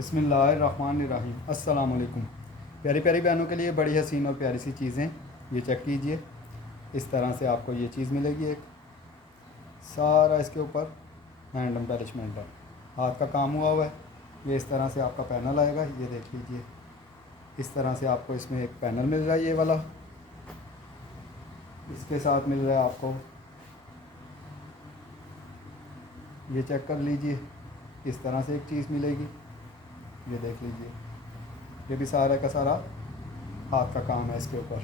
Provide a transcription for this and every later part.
बिस्मिल्लाहिर्रहमानिर्रहीम। अस्सलाम वालेकुम। प्यारी प्यारी बहनों के लिए बड़ी हसीन और प्यारी सी चीज़ें, ये चेक कीजिए। इस तरह से आपको ये चीज़ मिलेगी। एक सारा इसके ऊपर हैंड एम्बेलिशमेंट है, हाथ का काम हुआ है। ये इस तरह से आपका पैनल आएगा, ये देख लीजिए। इस तरह से आपको इसमें एक पैनल मिल रहा है, ये वाला। इसके साथ मिल रहा है आपको, ये चेक कर लीजिए। इस तरह से एक चीज़ मिलेगी, ये देख लीजिए। ये भी सारा का सारा हाथ का काम है इसके ऊपर,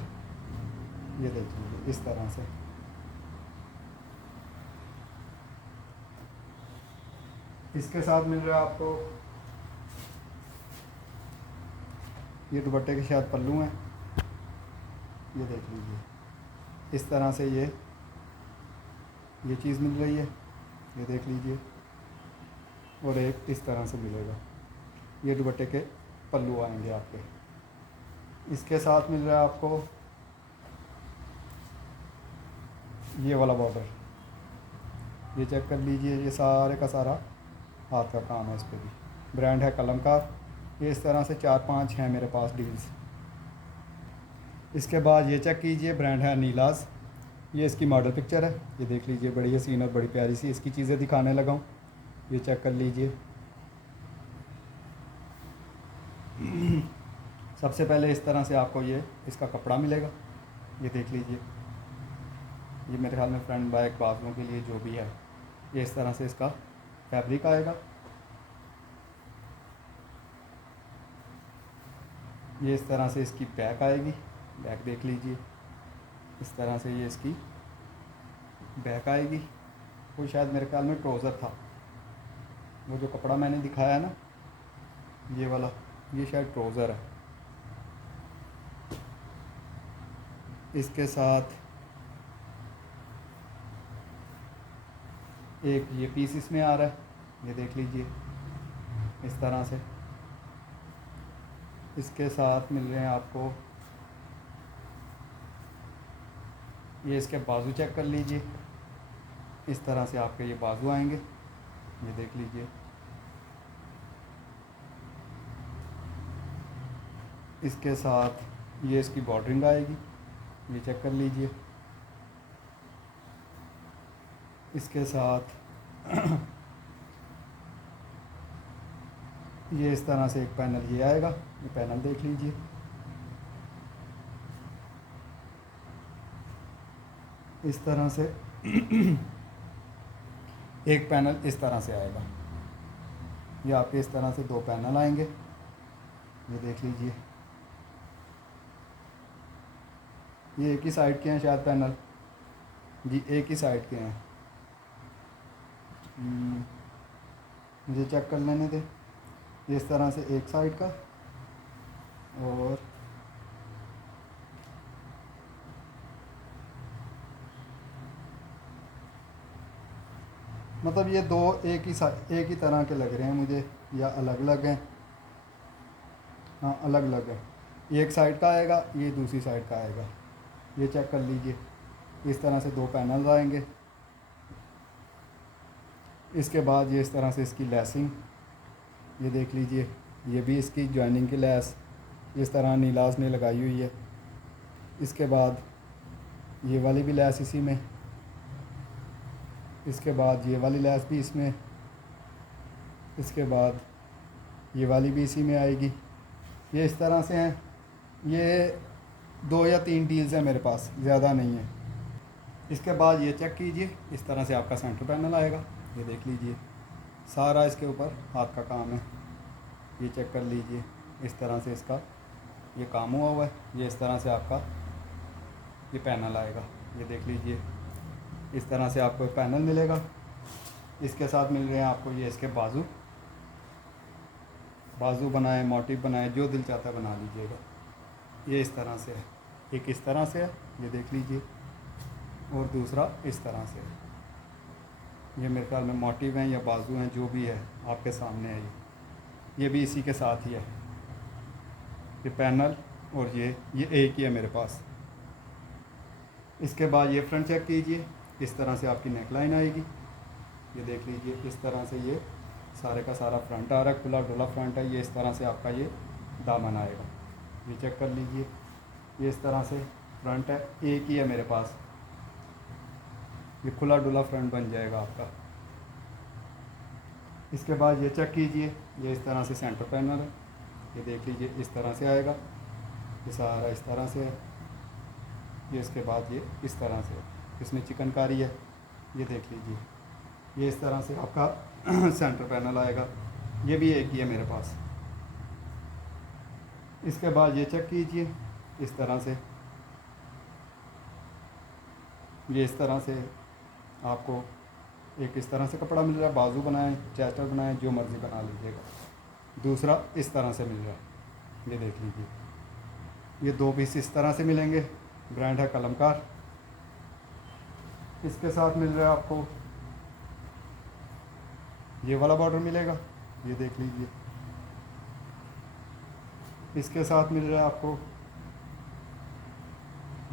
ये देख लीजिए। इस तरह से इसके साथ मिल रहा है आपको, ये दुपट्टे के शायद पल्लू हैं, ये देख लीजिए। इस तरह से ये चीज़ मिल रही है, ये देख लीजिए। और एक इस तरह से मिलेगा, ये दुपट्टे के पल्लू आएंगे आपके। इसके साथ मिल रहा है आपको ये वाला बॉर्डर, ये चेक कर लीजिए। ये सारे का सारा हाथ का काम है, इस पर भी ब्रांड है कलमकार। ये इस तरह से 4-5 हैं मेरे पास डील्स। इसके बाद ये चेक कीजिए, ब्रांड है नीलाज़। ये इसकी मॉडल पिक्चर है, ये देख लीजिए। बड़ी हसीन और बड़ी प्यारी सी इसकी चीज़ें दिखाने लगा हूँ, ये चेक कर लीजिए। सबसे पहले इस तरह से आपको ये इसका कपड़ा मिलेगा, ये देख लीजिए। ये मेरे ख्याल में फ्रंट बैक बाजुओं के लिए जो भी है, ये इस तरह से इसका फैब्रिक आएगा। ये इस तरह से इसकी बैक आएगी, बैक देख लीजिए। इस तरह से ये इसकी बैक आएगी। वो शायद मेरे ख्याल में ट्राउज़र था, वो जो कपड़ा मैंने दिखाया है ना, ये वाला, ये शायद ट्राउज़र है। इसके साथ एक ये पीस इसमें आ रहा है, ये देख लीजिए। इस तरह से इसके साथ मिल रहे हैं आपको, ये इसके बाजू चेक कर लीजिए। इस तरह से आपके ये बाजू आएंगे, ये देख लीजिए। इसके साथ ये इसकी बॉर्डरिंग आएगी, ये चेक कर लीजिए। इसके साथ ये इस तरह से एक पैनल ये आएगा, ये पैनल देख लीजिए। इस तरह से एक पैनल इस तरह से आएगा। ये आपके इस तरह से 2 पैनल आएंगे, ये देख लीजिए। ये एक ही साइड के हैं शायद पैनल, जी एक ही साइड के हैं। मुझे चेक कर लेने दे। ये इस तरह से एक साइड का, और मतलब ये 2 एक ही तरह के लग रहे हैं मुझे, या अलग अलग हैं? हाँ, अलग अलग है। ये एक साइड का आएगा, ये दूसरी साइड का आएगा, ये चेक कर लीजिए। इस तरह से 2 पैनल आएंगे। इसके बाद ये इस तरह से इसकी लैसिंग, ये देख लीजिए। ये भी इसकी जॉइनिंग की लैस इस तरह नीलाज़ ने लगाई हुई है। इसके बाद ये वाली भी लैस इसी में। इसके बाद ये वाली लैस भी इसमें। इसके बाद ये वाली भी इसी में आएगी। ये इस तरह से हैं। ये 2 या 3 डील्स हैं मेरे पास, ज़्यादा नहीं है। इसके बाद ये चेक कीजिए, इस तरह से आपका सेंटर पैनल आएगा, ये देख लीजिए। सारा इसके ऊपर हाथ का काम है, ये चेक कर लीजिए। इस तरह से इसका ये काम हुआ है। ये इस तरह से आपका ये पैनल आएगा, ये देख लीजिए। इस तरह से आपको एक पैनल मिलेगा। इसके साथ मिल रहे हैं आपको ये इसके बाजू बनाए, मोटिव बनाए, जो दिल चाहता है बना लीजिएगा। ये इस तरह से है, एक इस तरह से है, ये देख लीजिए, और दूसरा इस तरह से है। ये मेरे ख्याल में मोटिव हैं या बाजू हैं, जो भी है आपके सामने है। ये भी इसी के साथ ही है, ये पैनल, और ये एक ही है मेरे पास। इसके बाद ये फ्रंट चेक कीजिए, इस तरह से आपकी नेक लाइन आएगी, ये देख लीजिए। इस तरह से ये सारे का सारा फ्रंट आ रहा है, खुला डुला फ्रंट है। ये इस तरह से आपका ये दामन आएगा, ये चेक कर लीजिए। ये इस तरह से फ्रंट है, एक ही है मेरे पास, ये खुला डुला फ्रंट बन जाएगा आपका। इसके बाद ये चेक कीजिए, ये इस तरह से सेंटर पैनल है, ये देख लीजिए इस तरह से आएगा, ये सारा इस तरह से है। ये इसके बाद ये इस तरह से, इसमें चिकनकारी है, ये देख लीजिए। ये इस तरह से आपका सेंटर पैनल आएगा, ये भी एक ही है मेरे पास। इसके बाद ये चेक कीजिए, इस तरह से, ये इस तरह से आपको एक इस तरह से कपड़ा मिल रहा है, बाजू बनाएं, चेस्टर बनाएं, जो मर्ज़ी बना लीजिएगा। दूसरा इस तरह से मिल रहा है, ये देख लीजिए। ये दो पीस इस तरह से मिलेंगे, ब्रांड है कलमकार। इसके साथ मिल रहा है आपको ये वाला बॉर्डर मिलेगा, ये देख लीजिए। इसके साथ मिल रहा है आपको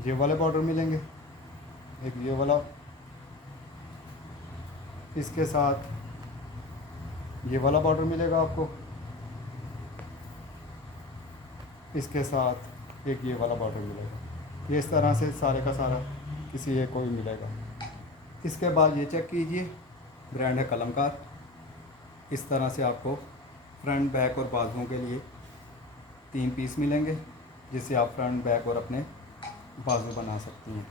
ये वाले बॉर्डर मिलेंगे, एक ये वाला। इसके साथ ये वाला बॉर्डर मिलेगा आपको, इसके साथ एक ये वाला बॉर्डर मिलेगा। ये इस तरह से सारे का सारा किसी एक को भी मिलेगा। इसके बाद ये चेक कीजिए, ब्रांड है कलमकार। इस तरह से आपको फ्रंट, बैक और बाजुओं के लिए 3 पीस मिलेंगे, जिससे आप फ्रंट, बैक और अपने बाजू बना सकती हैं।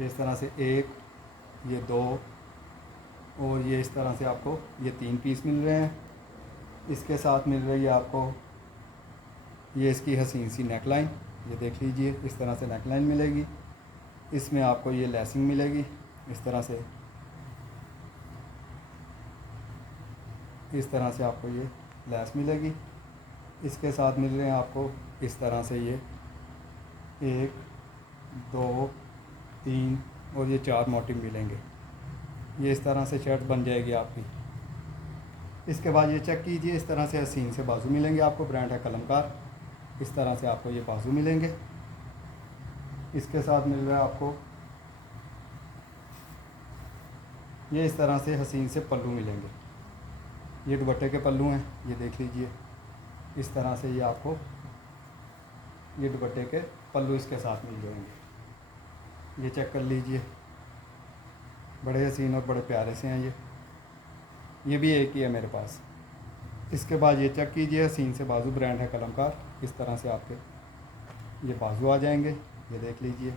इस तरह से 1, ये 2 और ये इस तरह से आपको ये 3 पीस मिल रहे हैं। इसके साथ मिल रही है आपको ये इसकी हसीन सी नेकलाइन, ये देख लीजिए। इस तरह से नेकलाइन मिलेगी, इसमें आपको ये लेसिंग मिलेगी इस तरह से, इस तरह से आपको ये लेस मिलेगी। इसके साथ मिल रहे हैं आपको इस तरह से ये 1, 2, 3 और ये 4 मोटिव मिलेंगे। ये इस तरह से शर्ट बन जाएगी आपकी। इसके बाद ये चेक कीजिए, इस तरह से हसीन से बाजू मिलेंगे आपको, ब्रांड है कलमकार। इस तरह से आपको ये बाजू मिलेंगे। इसके साथ मिल रहा है आपको ये इस तरह से हसीन से पल्लू मिलेंगे, ये दुपट्टे के पल्लू हैं, ये देख लीजिए। इस तरह से ये आपको ये दुपट्टे के पल्लू इसके साथ मिल जाएंगे, ये चेक कर लीजिए। बड़े हसीन और बड़े प्यारे से हैं ये भी एक ही है मेरे पास। इसके बाद ये चेक कीजिए, हसीन से बाजू, ब्रांड है कलमकार। इस तरह से आपके ये बाजू आ जाएंगे, ये देख लीजिए।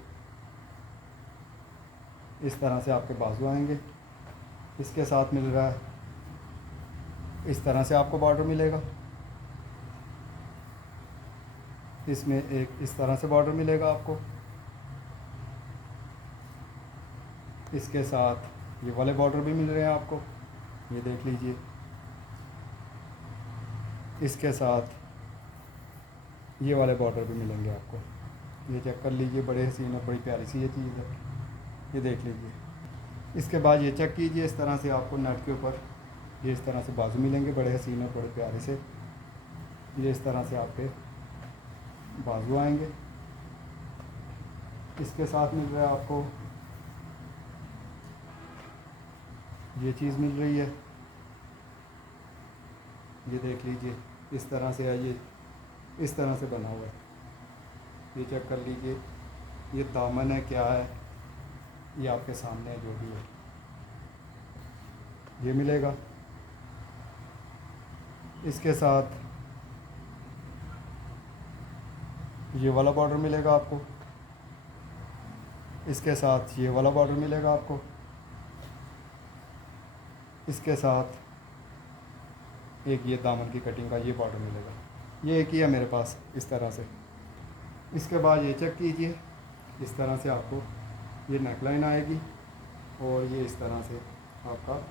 इस तरह से आपके बाजू आएंगे। इसके साथ मिल रहा है इस तरह से आपको बॉर्डर मिलेगा, इसमें एक इस तरह से बॉर्डर मिलेगा आपको। इसके साथ ये वाले बॉर्डर भी मिल रहे हैं आपको, ये देख लीजिए। इसके साथ ये वाले बॉर्डर भी मिलेंगे आपको, ये चेक कर लीजिए। बड़े हसीन और बड़ी प्यारी सी ये चीज़ है, ये देख लीजिए। इसके बाद ये चेक कीजिए, इस तरह से आपको नेट के ऊपर ये इस तरह से बाजू मिलेंगे, बड़े हसीन और बड़े प्यारे से। ये इस तरह से आपके बाजू आएंगे। इसके साथ मिल रहा है आपको ये चीज़ मिल रही है, ये देख लीजिए। इस तरह से है, ये इस तरह से बना हुआ है, ये चेक कर लीजिए। ये दामन है, क्या है, ये आपके सामने है, जो भी है ये मिलेगा। इसके साथ ये वाला बॉर्डर मिलेगा आपको, इसके साथ ये वाला बॉर्डर मिलेगा आपको, इसके साथ एक ये दामन की कटिंग का ये बॉर्डर मिलेगा। ये एक ही है मेरे पास इस तरह से। इसके बाद ये चेक कीजिए, इस तरह से आपको ये नेकलाइन आएगी और ये इस तरह से आपका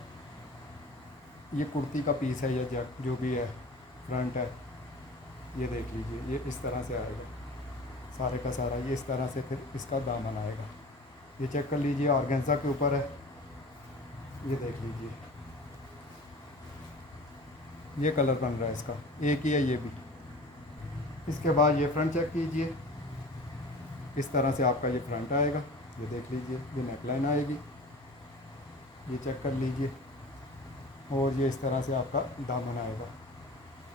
ये कुर्ती का पीस है या जो भी है, फ्रंट है, ये देख लीजिए। ये इस तरह से आएगा सारे का सारा, ये इस तरह से फिर इसका दामन आएगा, ये चेक कर लीजिए। ऑर्गेन्जा के ऊपर है, ये देख लीजिए। ये कलर बन रहा है इसका, एक ही है ये भी। इसके बाद ये फ्रंट चेक कीजिए, इस तरह से आपका ये फ्रंट आएगा, ये देख लीजिए। ये नेकलाइन आएगी, ये चेक कर लीजिए। और ये इस तरह से आपका दामन आएगा।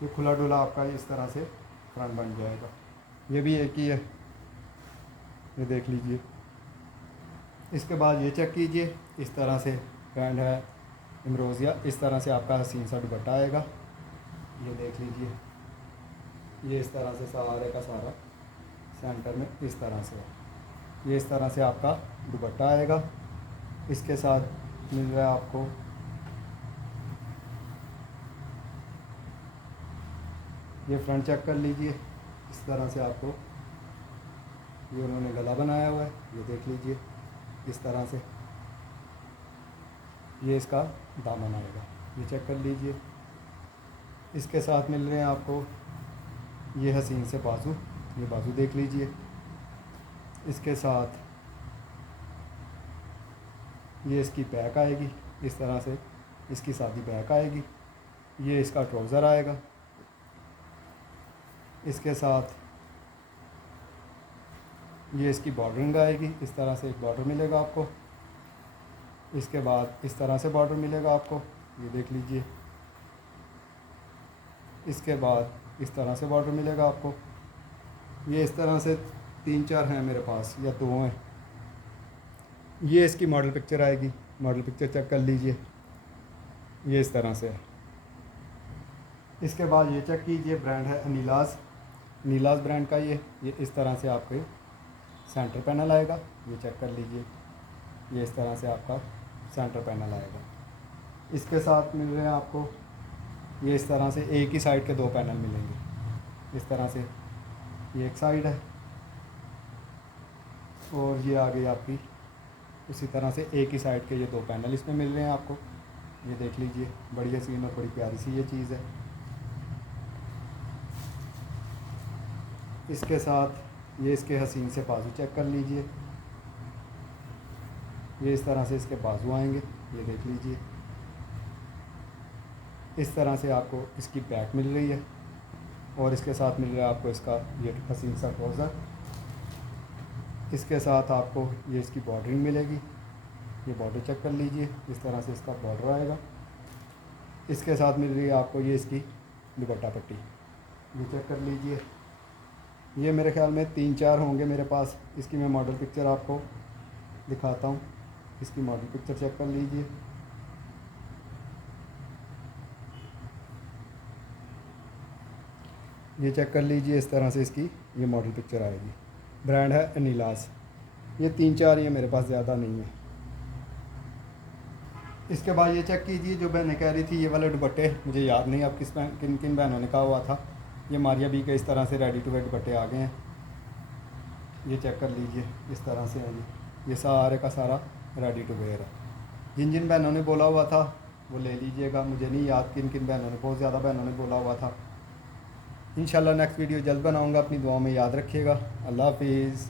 ये खुला डुला आपका इस तरह से फ्रंट बन जाएगा। ये भी एक ही है, ये देख लीजिए। इसके बाद ये चेक कीजिए, इस तरह से ब्रांड है इमरोज़िया। इस तरह से आपका हसीन सा दुपट्टा आएगा। ये देख लीजिए, ये इस तरह से सारे का सारा सेंटर में इस तरह से है। ये इस तरह से आपका दुपट्टा आएगा। इसके साथ मिल रहा है आपको ये फ्रंट चेक कर लीजिए, इस तरह से आपको ये उन्होंने गला बनाया हुआ है। ये देख लीजिए, इस तरह से ये इसका दामन आएगा। ये चेक कर लीजिए। इसके साथ मिल रहे हैं आपको ये हसीन से बाजू। ये बाजू देख लीजिए। इसके साथ ये इसकी बैक आएगी, इस तरह से इसकी सादी बैक आएगी। ये इसका ट्राउज़र आएगा। इसके साथ ये इसकी बॉर्डरिंग आएगी, इस तरह से एक बॉर्डर मिलेगा आपको। इसके बाद इस तरह से बॉर्डर मिलेगा आपको, ये देख लीजिए। इसके बाद इस तरह से बॉर्डर मिलेगा आपको। ये इस तरह से 3-4 हैं मेरे पास या 2 हैं। ये इसकी मॉडल पिक्चर आएगी, मॉडल पिक्चर चेक कर लीजिए। ये इस तरह से है। इसके बाद ये चेक कीजिए, ब्रांड है नीलाज़। नीलाज़ ब्रांड का ये इस तरह से आपके सेंटर पैनल आएगा। ये चेक कर लीजिए, ये इस तरह से आपका सेंटर पैनल आएगा। इसके साथ मिल रहे हैं आपको ये इस तरह से एक ही साइड के 2 पैनल मिलेंगे। इस तरह से ये एक साइड है और ये आ गई आपकी उसी तरह से एक ही साइड के ये 2 पैनल इसमें मिल रहे हैं आपको। ये देख लीजिए, बड़ी हसीन और बड़ी प्यारी सी ये चीज़ है। इसके साथ ये इसके हसीन से बाजू चेक कर लीजिए। ये इस तरह से इसके बाजू आएंगे, ये देख लीजिए। इस तरह से आपको इसकी बैक मिल रही है और इसके साथ मिल रहा है आपको इसका ये हसीन सा ट्राउज़र। इसके साथ आपको ये इसकी बॉर्डरिंग मिलेगी। ये बॉर्डर चेक कर लीजिए, इस तरह से इसका बॉर्डर आएगा। इसके साथ मिल रही है आपको ये इसकी दुपट्टा पट्टी, ये चेक कर लीजिए। ये मेरे ख्याल में 3-4 होंगे मेरे पास। इसकी मैं मॉडल पिक्चर आपको दिखाता हूँ। इसकी मॉडल पिक्चर चेक कर लीजिए। ये चेक कर लीजिए, इस तरह से इसकी ये मॉडल पिक्चर आएगी। ब्रांड है नीलाज़। ये 3-4 ये मेरे पास, ज़्यादा नहीं है। इसके बाद ये चेक कीजिए, जो बहनें कह रही थी ये वाले दुपट्टे, मुझे याद नहीं अब किन किन बहनों ने कहा हुआ था। ये मारिया बी के इस तरह से रेडी टू वेयर दुपट्टे आ गए हैं। ये चेक कर लीजिए, इस तरह से है ये सारे का सारा रेडी टू वेयर है। जिन जिन बहनों ने बोला हुआ था वो ले लीजिएगा। मुझे नहीं याद किन किन बहनों ने, बहुत ज़्यादा बहनों ने बोला हुआ था। इंशाल्लाह नेक्स्ट वीडियो जल्द बनाऊंगा। अपनी दुआओं में याद रखिएगा। अल्लाह हाफिज़।